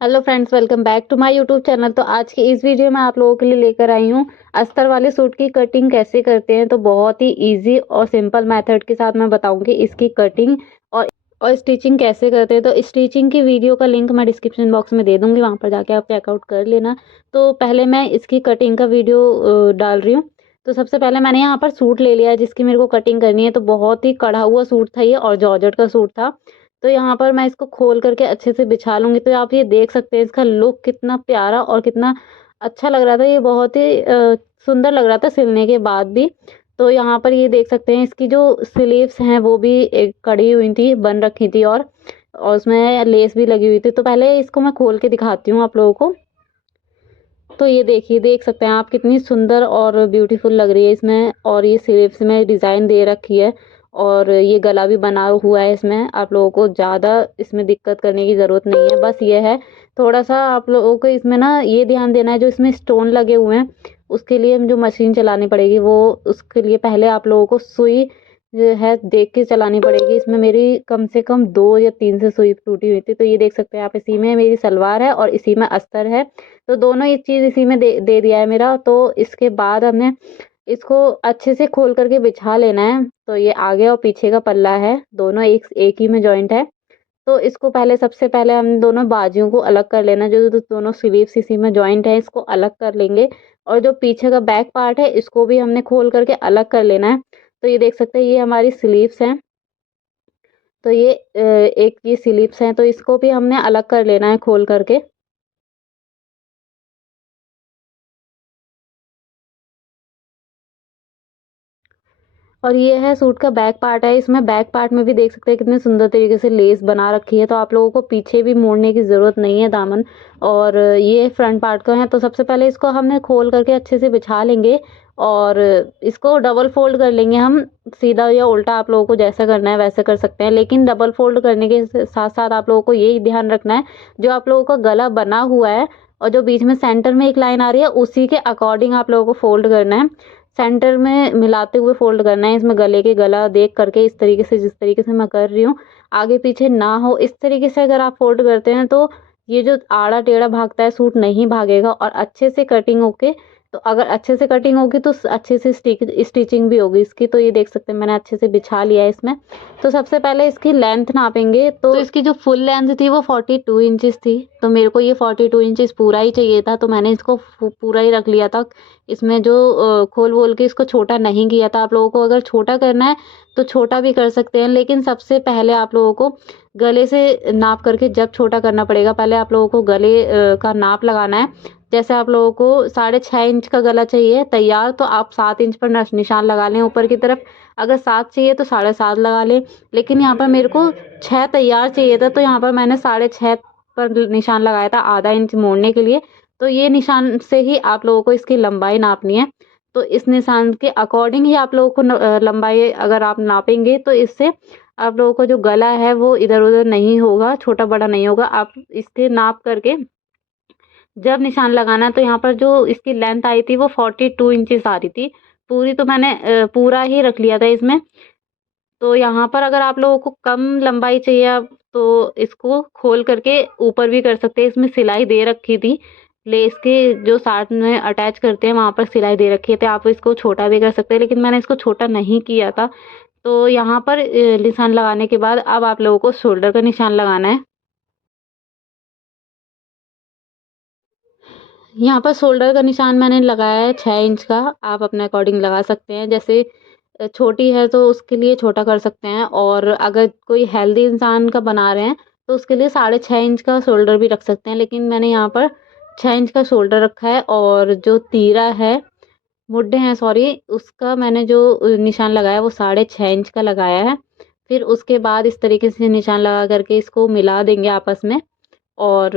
Hello friends, welcome back to my YouTube channel. तो आज की इस वीडियो में आप लोगों के लिए लेकर आई हूँ अस्तर वाले सूट की कटिंग कैसे करते हैं। तो बहुत ही इजी और सिंपल मेथड के साथ मैं बताऊंगी इसकी कटिंग और स्टिचिंग कैसे करते हैं। तो स्टिचिंग की वीडियो का लिंक मैं डिस्क्रिप्शन बॉक्स में दे दूंगी, वहां पर जाके आप चेकआउट कर लेना। तो पहले मैं इसकी कटिंग का वीडियो डाल रही हूँ। तो सबसे पहले मैंने यहाँ पर सूट ले लिया है जिसकी मेरे को कटिंग करनी है। तो बहुत ही कढ़ा हुआ सूट था ये और जॉर्जेट का सूट था। तो यहाँ पर मैं इसको खोल करके अच्छे से बिछा लूँगी। तो आप ये देख सकते हैं इसका लुक कितना प्यारा और कितना अच्छा लग रहा था। ये बहुत ही सुंदर लग रहा था सिलने के बाद भी। तो यहाँ पर ये देख सकते हैं इसकी जो स्लीव्स हैं वो भी एक कड़ी हुई थी, बन रखी थी और उसमें लेस भी लगी हुई थी। तो पहले इसको मैं खोल के दिखाती हूँ आप लोगों को। तो ये देखिए, देख सकते हैं आप कितनी सुंदर और ब्यूटीफुल लग रही है इसमें। और ये स्लीव्स में डिज़ाइन दे रखी है और ये गला भी बना हुआ है इसमें। आप लोगों को ज़्यादा इसमें दिक्कत करने की ज़रूरत नहीं है। बस ये है थोड़ा सा आप लोगों को इसमें ना ये ध्यान देना है, जो इसमें स्टोन लगे हुए हैं उसके लिए जो मशीन चलानी पड़ेगी वो उसके लिए पहले आप लोगों को सुई जो है देख के चलानी पड़ेगी। इसमें मेरी कम से कम 2 या 3 से सुई टूटी हुई थी। तो ये देख सकते हैं आप, इसी में मेरी सलवार है और इसी में अस्तर है। तो दोनों ये चीज़ इसी में दे दिया है मेरा। तो इसके बाद हमने इसको अच्छे से खोल करके बिछा लेना है। तो ये आगे और पीछे का पल्ला है, दोनों एक एक ही में जॉइंट है। तो इसको पहले सबसे पहले हम दोनों बाजुओं को अलग कर लेना। जो दोनों स्लीव्स इसी में जॉइंट है इसको अलग कर लेंगे। और जो पीछे का बैक पार्ट है इसको भी हमने खोल करके अलग कर लेना है। तो ये देख सकते हैं ये हमारी स्लीव्स हैं। तो ये एक ये स्लीव्स हैं, तो इसको भी हमने अलग कर लेना है खोल करके। और ये है सूट का बैक पार्ट है। इसमें बैक पार्ट में भी देख सकते हैं कितने सुंदर तरीके से लेस बना रखी है। तो आप लोगों को पीछे भी मोड़ने की ज़रूरत नहीं है दामन। और ये फ्रंट पार्ट का है। तो सबसे पहले इसको हमने खोल करके अच्छे से बिछा लेंगे और इसको डबल फोल्ड कर लेंगे हम। सीधा या उल्टा आप लोगों को जैसा करना है वैसे कर सकते हैं, लेकिन डबल फोल्ड करने के साथ साथ आप लोगों को यही ध्यान रखना है, जो आप लोगों का गला बना हुआ है और जो बीच में सेंटर में एक लाइन आ रही है उसी के अकॉर्डिंग आप लोगों को फोल्ड करना है। सेंटर में मिलाते हुए फोल्ड करना है। इसमें गले के गला देख करके इस तरीके से, जिस तरीके से मैं कर रही हूँ, आगे पीछे ना हो इस तरीके से अगर आप फोल्ड करते हैं तो ये जो आड़ा टेढ़ा भागता है सूट नहीं भागेगा और अच्छे से कटिंग होके। तो अगर अच्छे से कटिंग होगी तो अच्छे से स्टिचिंग भी होगी इसकी। तो ये देख सकते हैं मैंने अच्छे से बिछा लिया है इसमें। तो सबसे पहले इसकी लेंथ नापेंगे। तो इसकी जो फुल लेंथ थी वो 42 इंचेस थी। तो मेरे को ये 42 इंचेस पूरा ही चाहिए था, तो मैंने इसको पूरा ही रख लिया था। इसमें जो खोल बोल के इसको छोटा नहीं किया था। आप लोगों को अगर छोटा करना है तो छोटा भी कर सकते हैं, लेकिन सबसे पहले आप लोगों को गले से नाप करके जब छोटा करना पड़ेगा। पहले आप लोगों को गले का नाप लगाना है। जैसे आप लोगों को 6.5 इंच का गला चाहिए तैयार, तो आप 7 इंच पर निशान लगा लें ऊपर की तरफ। अगर 7 चाहिए तो 7.5 लगा लें। लेकिन यहाँ पर मेरे को 6 तैयार चाहिए था, तो यहाँ पर मैंने 6.5 पर निशान लगाया था, आधा इंच मोड़ने के लिए। तो ये निशान से ही आप लोगों को इसकी लंबाई नापनी है। तो इस निशान के अकॉर्डिंग ही आप लोगों को लंबाई अगर आप नापेंगे तो इससे आप लोगों का जो गला है वो इधर उधर नहीं होगा, छोटा बड़ा नहीं होगा। आप इसके नाप करके जब निशान लगाना है, तो यहाँ पर जो इसकी लेंथ आई थी वो 42 इंचेस आ रही थी पूरी। तो मैंने पूरा ही रख लिया था इसमें। तो यहाँ पर अगर आप लोगों को कम लंबाई चाहिए आप तो इसको खोल करके ऊपर भी कर सकते हैं। इसमें सिलाई दे रखी थी, लेस के जो साथ में अटैच करते हैं वहाँ पर सिलाई दे रखी है। तो आप इसको छोटा भी कर सकते हैं, लेकिन मैंने इसको छोटा नहीं किया था। तो यहाँ पर निशान लगाने के बाद अब आप लोगों को शोल्डर का निशान लगाना है। यहाँ पर शोल्डर का निशान मैंने लगाया है 6 इंच का। आप अपने अकॉर्डिंग लगा सकते हैं। जैसे छोटी है तो उसके लिए छोटा कर सकते हैं, और अगर कोई हेल्दी इंसान का बना रहे हैं तो उसके लिए 6.5 इंच का शोल्डर भी रख सकते हैं। लेकिन मैंने यहाँ पर 6 इंच का शोल्डर रखा है। और जो तीरा है, मुड्ढे हैं सॉरी, उसका मैंने जो निशान लगाया वो 6.5 इंच का लगाया है। फिर उसके बाद इस तरीके से निशान लगा करके इसको मिला देंगे आपस में। और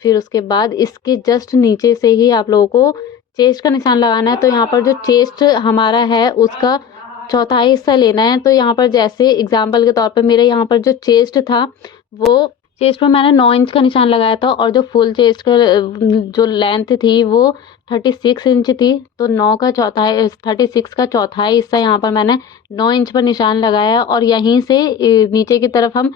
फिर उसके बाद इसके जस्ट नीचे से ही आप लोगों को चेस्ट का निशान लगाना है। तो यहाँ पर जो चेस्ट हमारा है उसका चौथाई हिस्सा लेना है। तो यहाँ पर जैसे एग्जाम्पल के तौर पर मेरे यहाँ पर जो चेस्ट था वो चेस्ट पर मैंने 9 इंच का निशान लगाया था, और जो फुल चेस्ट का जो लेंथ थी वो 36 इंच थी। तो 9 का चौथाई 36 का चौथाई हिस्सा यहाँ पर मैंने 9 इंच पर निशान लगाया। और यहीं से नीचे की तरफ हम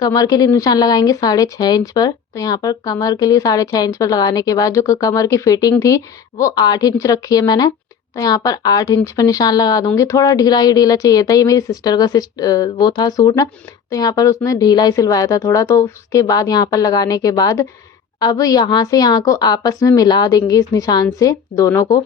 कमर के लिए निशान लगाएंगे 6.5 इंच पर। तो यहाँ पर कमर के लिए 6.5 इंच पर लगाने के बाद जो कमर की फिटिंग थी वो 8 इंच रखी है मैंने। तो यहाँ पर 8 इंच पर निशान लगा दूंगी। थोड़ा ढीला ही ढीला चाहिए था, ये मेरी सिस्टर का वो था सूट ना, तो यहाँ पर उसने ढीला ही सिलवाया था थोड़ा। तो उसके बाद यहाँ पर लगाने के बाद अब यहाँ से यहाँ को आपस में मिला देंगे इस निशान से दोनों को।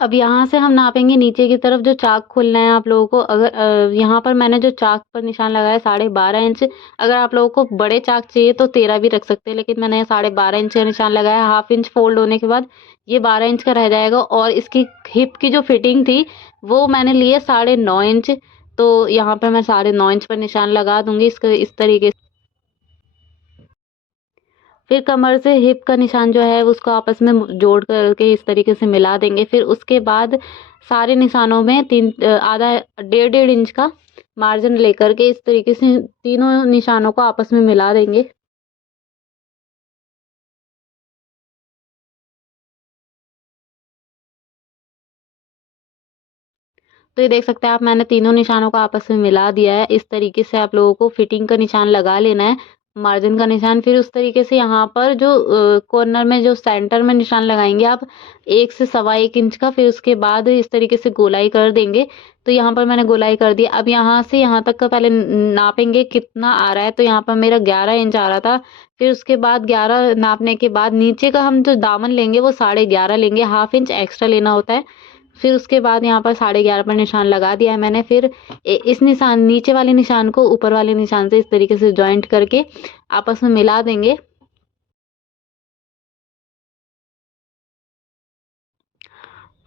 अब यहाँ से हम नापेंगे नीचे की तरफ जो चाक खोलना है आप लोगों को। अगर यहाँ पर मैंने जो चाक पर निशान लगाया 12.5 इंच। अगर आप लोगों को बड़े चाक चाहिए तो 13 भी रख सकते हैं, लेकिन मैंने 12.5 इंच का निशान लगाया। 1/2 इंच फोल्ड होने के बाद ये 12 इंच का रह जाएगा। और इसकी हिप की जो फिटिंग थी वो मैंने लिए 9.5 इंच। तो यहाँ पर मैं 9.5 इंच पर निशान लगा दूंगी इस तरीके से। फिर कमर से हिप का निशान जो है उसको आपस में जोड़ करके इस तरीके से मिला देंगे। फिर उसके बाद सारे निशानों में आधा 1.5 1.5 इंच का मार्जिन लेकर के इस तरीके से तीनों निशानों को आपस में मिला देंगे। तो ये देख सकते हैं आप, मैंने तीनों निशानों को आपस में मिला दिया है। इस तरीके से आप लोगों को फिटिंग का निशान लगा लेना है, मार्जिन का निशान। फिर उस तरीके से यहाँ पर जो कॉर्नर में जो सेंटर में निशान लगाएंगे आप 1 से 1.25 इंच का। फिर उसके बाद इस तरीके से गोलाई कर देंगे। तो यहाँ पर मैंने गोलाई कर दी। अब यहाँ से यहाँ तक का पहले नापेंगे कितना आ रहा है। तो यहाँ पर मेरा 11 इंच आ रहा था। फिर उसके बाद 11 नापने के बाद नीचे का हम जो दामन लेंगे वो 11.5 लेंगे, 1/2 इंच एक्स्ट्रा लेना होता है। फिर उसके बाद यहाँ पर 11.5 पर निशान लगा दिया है मैंने। फिर इस निशान नीचे वाले निशान को ऊपर वाले निशान से इस तरीके से जॉइंट करके आपस में मिला देंगे।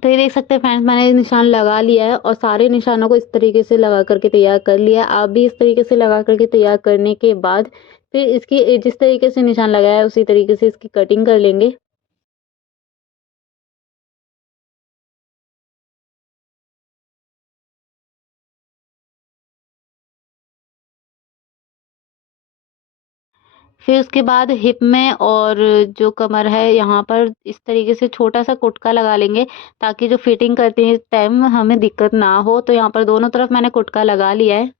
तो ये देख सकते हैं फ्रेंड्स, मैंने निशान लगा लिया है और सारे निशानों को इस तरीके से लगा करके तैयार कर लिया है। आप भी इस तरीके से लगा करके तैयार करने के बाद फिर इसकी जिस तरीके से निशान लगाया है उसी तरीके से इसकी कटिंग कर लेंगे। फिर उसके बाद हिप में और जो कमर है यहाँ पर इस तरीके से छोटा सा कुटका लगा लेंगे, ताकि जो फिटिंग करते हैं टाइम हमें दिक्कत ना हो। तो यहाँ पर दोनों तरफ मैंने कुटका लगा लिया है।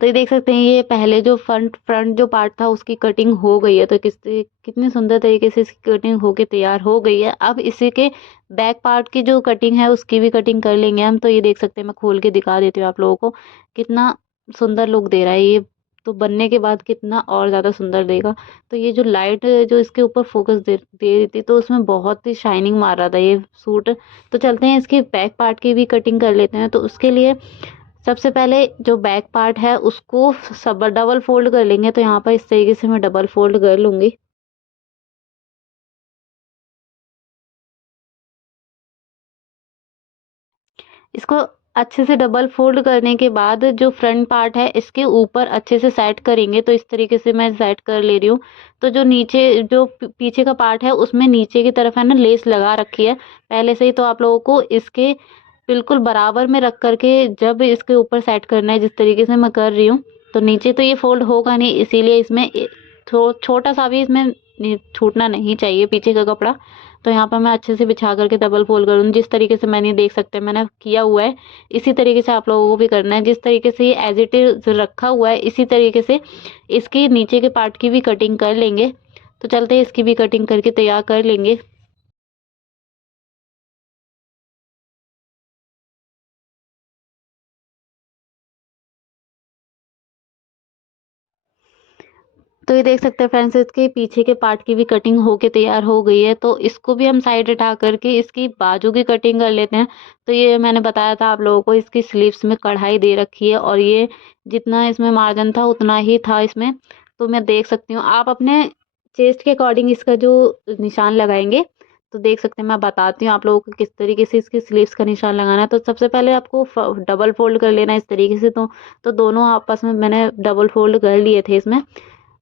तो ये देख सकते हैं, ये पहले जो फ्रंट फ्रंट जो पार्ट था उसकी कटिंग हो गई है। तो कितने सुंदर तरीके से इसकी कटिंग होके तैयार हो गई है। अब इसी के बैक पार्ट की जो कटिंग है उसकी भी कटिंग कर लेंगे हम। तो ये देख सकते हैं, मैं खोल के दिखा देती हूँ आप लोगों को कितना सुंदर लुक दे रहा है ये। तो बनने के बाद कितना और ज़्यादा सुंदर देगा। तो ये जो लाइट जो इसके ऊपर फोकस दे रही थी तो उसमें बहुत ही शाइनिंग मार रहा था ये सूट। तो चलते हैं इसकी बैक पार्ट की भी कटिंग कर लेते हैं। तो उसके लिए सबसे पहले जो बैक पार्ट है उसको सब डबल फोल्ड कर लेंगे। तो यहाँ पर इस तरीके से मैं डबल फोल्ड कर लूंगी। इसको अच्छे से डबल फोल्ड करने के बाद जो फ्रंट पार्ट है इसके ऊपर अच्छे से सेट करेंगे। तो इस तरीके से मैं सेट कर ले रही हूँ। तो जो नीचे जो पीछे का पार्ट है उसमें नीचे की तरफ है ना लेस लगा रखी है पहले से ही। तो आप लोगों को इसके बिल्कुल बराबर में रख करके जब इसके ऊपर सेट करना है, जिस तरीके से मैं कर रही हूँ। तो नीचे तो ये फोल्ड होगा नहीं, इसीलिए इसमें छोटा सा भी इसमें छूटना नहीं चाहिए पीछे का कपड़ा। तो यहाँ पर मैं अच्छे से बिछा करके डबल फोल्ड करूँ। जिस तरीके से मैंने देख सकते हैं मैंने किया हुआ है, इसी तरीके से आप लोगों को भी करना है। जिस तरीके से ये एज इट इज रखा हुआ है इसी तरीके से इसकी नीचे के पार्ट की भी कटिंग कर लेंगे। तो चलते हैं इसकी भी कटिंग करके तैयार कर लेंगे। तो ये देख सकते हैं फ्रेंड्स, इसके पीछे के पार्ट की भी कटिंग होके तैयार हो गई है। तो इसको भी हम साइड हटा करके इसकी बाजू की कटिंग कर लेते हैं। तो ये मैंने बताया था आप लोगों को, इसकी स्लीव्स में कढ़ाई दे रखी है और ये जितना इसमें मार्जिन था उतना ही था इसमें। तो मैं देख सकती हूँ, आप अपने चेस्ट के अकॉर्डिंग इसका जो निशान लगाएंगे। तो देख सकते हैं, मैं बताती हूँ आप लोगों को किस तरीके से इसकी स्लीव्स का निशान लगाना है। तो सबसे पहले आपको डबल फोल्ड कर लेना है इस तरीके से। तो दोनों आपस में मैंने डबल फोल्ड कर लिए थे इसमें।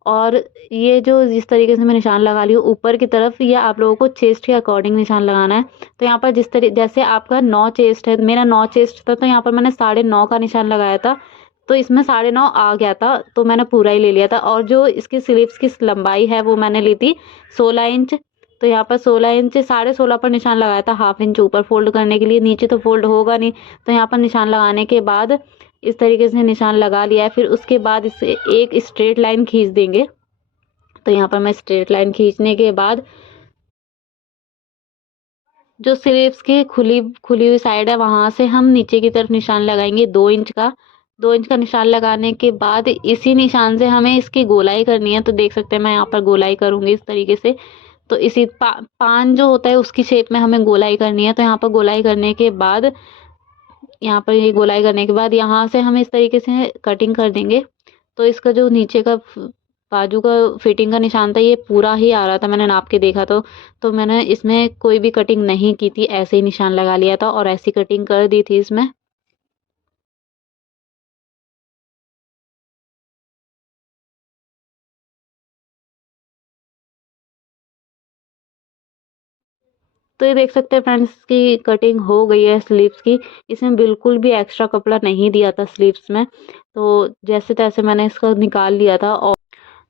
और ये जो जिस तरीके से मैं निशान लगा ली हूँ ऊपर की तरफ, ये आप लोगों को चेस्ट के अकॉर्डिंग निशान लगाना है। तो यहाँ पर जैसे आपका 9 चेस्ट है, मेरा 9 चेस्ट था, तो यहाँ पर मैंने 9.5 का निशान लगाया था। तो इसमें 9.5 आ गया था, तो मैंने पूरा ही ले लिया था। और जो इसकी स्लीव्स की लंबाई है वो मैंने ली थी 16 इंच। तो यहाँ पर 16 इंच 16.5 पर निशान लगाया था, हाफ इंच ऊपर फोल्ड करने के लिए। नीचे तो फोल्ड होगा नहीं, तो यहाँ पर निशान लगाने के बाद इस तरीके से निशान लगा लिया है। फिर उसके बाद इसे एक स्ट्रेट लाइन खींच देंगे। तो यहाँ पर मैं स्ट्रेट लाइन खींचने के बाद जो स्लीव्स की खुली खुली हुई साइड है वहां से हम नीचे की तरफ निशान लगाएंगे 2 इंच का। 2 इंच का निशान लगाने के बाद इसी निशान से हमें इसकी गोलाई करनी है। तो देख सकते हैं मैं यहाँ पर गोलाई करूंगी इस तरीके से। तो इसी पान जो होता है उसकी शेप में हमें गोलाई करनी है। तो यहाँ पर गोलाई करने के बाद यहाँ पर ये गोलाई करने के बाद यहाँ से हम इस तरीके से कटिंग कर देंगे। तो इसका जो नीचे का बाजू का फिटिंग का निशान था ये पूरा ही आ रहा था, मैंने नाप के देखा तो मैंने इसमें कोई भी कटिंग नहीं की थी, ऐसे ही निशान लगा लिया था और ऐसी कटिंग कर दी थी इसमें। तो ये देख सकते हैं फ्रेंड्स की कटिंग हो गई है स्लीव्स की। इसमें बिल्कुल भी एक्स्ट्रा कपड़ा नहीं दिया था स्लीव्स में, तो जैसे तैसे मैंने इसको निकाल लिया था। और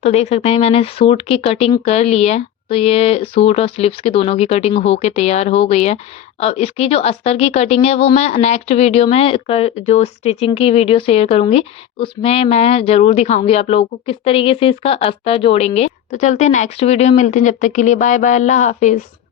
तो देख सकते हैं मैंने सूट की कटिंग कर ली है। तो ये सूट और स्लीव्स की दोनों की कटिंग होके तैयार हो गई है। अब इसकी जो अस्तर की कटिंग है वो मैं नेक्स्ट वीडियो में जो स्टिचिंग की वीडियो शेयर करूंगी उसमें मैं ज़रूर दिखाऊंगी आप लोगों को किस तरीके से इसका अस्तर जोड़ेंगे। तो चलते हैं नेक्स्ट वीडियो में मिलते हैं, जब तक के लिए बाय बाय, अल्लाह हाफिज़।